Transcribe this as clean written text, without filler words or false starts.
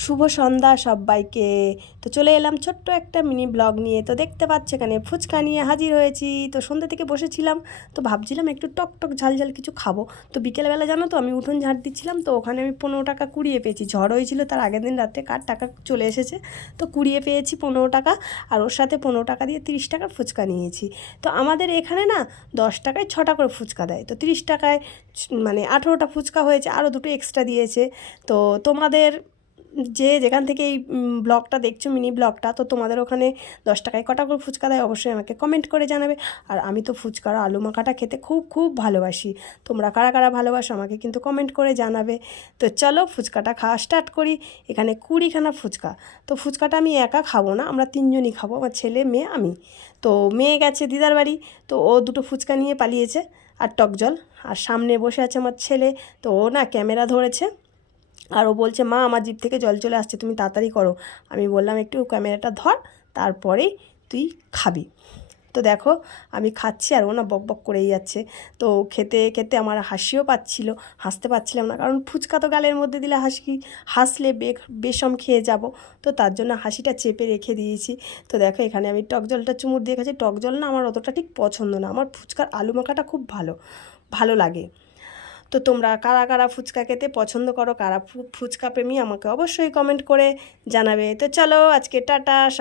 শুভ সন্ধ্যা সবাইকে। তো চলে এলাম ছোট্ট একটা মিনি ব্লগ নিয়ে। তো দেখতে পাচ্ছ এখানে ফুচকা নিয়ে হাজির হয়েছি। তো সন্ধ্যা থেকে বসেছিলাম, তো ভাবছিলাম একটু টক টক ঝাল ঝাল কিছু খাবো। তো বিকেলবেলা জানো তো আমি উঠোন ঝাড় দিচ্ছিলাম, তো ওখানে আমি 15 টাকা কুড়িয়ে পেয়েছি। ঝড় হয়েছিল তার আগের দিন রাত্রে, কার টাকা চলে এসেছে, তো কুড়িয়ে পেয়েছি 15 টাকা। আর ওর সাথে 15 টাকা দিয়ে 30 টাকার ফুচকা নিয়েছি। তো আমাদের এখানে না 10 টাকায় 6টা করে ফুচকা দেয়, তো 30 টাকায় মানে 18টা ফুচকা হয়েছে, আরও দুটো এক্সট্রা দিয়েছে। তো তোমাদের যেখান থেকে এই ব্লগটা দেখছো, মিনি ব্লগটা, তো তোমাদের ওখানে 10 টাকায় কটা করে ফুচকা দেয় অবশ্যই আমাকে কমেন্ট করে জানাবে। আর আমি তো ফুচকার আলু মাখাটা খেতে খুব খুব ভালোবাসি। তোমরা কারা কারা ভালোবাসো আমাকে কিন্তু কমেন্ট করে জানাবে। তো চলো ফুচকাটা খাওয়া স্টার্ট করি। এখানে 20খানা ফুচকা। তো ফুচকাটা আমি একা খাবো না, আমরা তিনজনই খাবো, আমার ছেলে, মেয়ে, আমি। তো মেয়ে গেছে দিদার বাড়ি, তো ও দুটো ফুচকা নিয়ে পালিয়েছে আর টক জল। আর সামনে বসে আছে আমার ছেলে, তো ও না ক্যামেরা ধরেছে, আর ও বলছে মা আমার জিভ থেকে জল চলে আসছে, তুমি তাড়াতাড়ি করো। আমি বললাম একটু ক্যামেরাটা ধর, তারপরেই তুই খাবি। তো দেখো আমি খাচ্ছি আর ও না বক বক করেই যাচ্ছে। তো খেতে খেতে আমার হাসিও পাচ্ছিল, হাসতে পারছিলাম না, কারণ ফুচকা তো গালের মধ্যে দিলে হাসলে বেশম খেয়ে যাব। তো তার জন্য হাসিটা চেপে রেখে দিয়েছি। তো দেখো এখানে আমি টক জলটা চুমুর দিয়ে খাচ্ছি। টক জল না আমার অতটা ঠিক পছন্দ না, আমার ফুচকার আলু মাখাটা খুব ভালো ভালো লাগে। তো তোমরা কারা কারা ফুচকা খেতে পছন্দ করো, কারা ফুচকা প্রেমী, আমাকে অবশ্যই কমেন্ট করে জানাবে। তো চলো আজকে টাটা।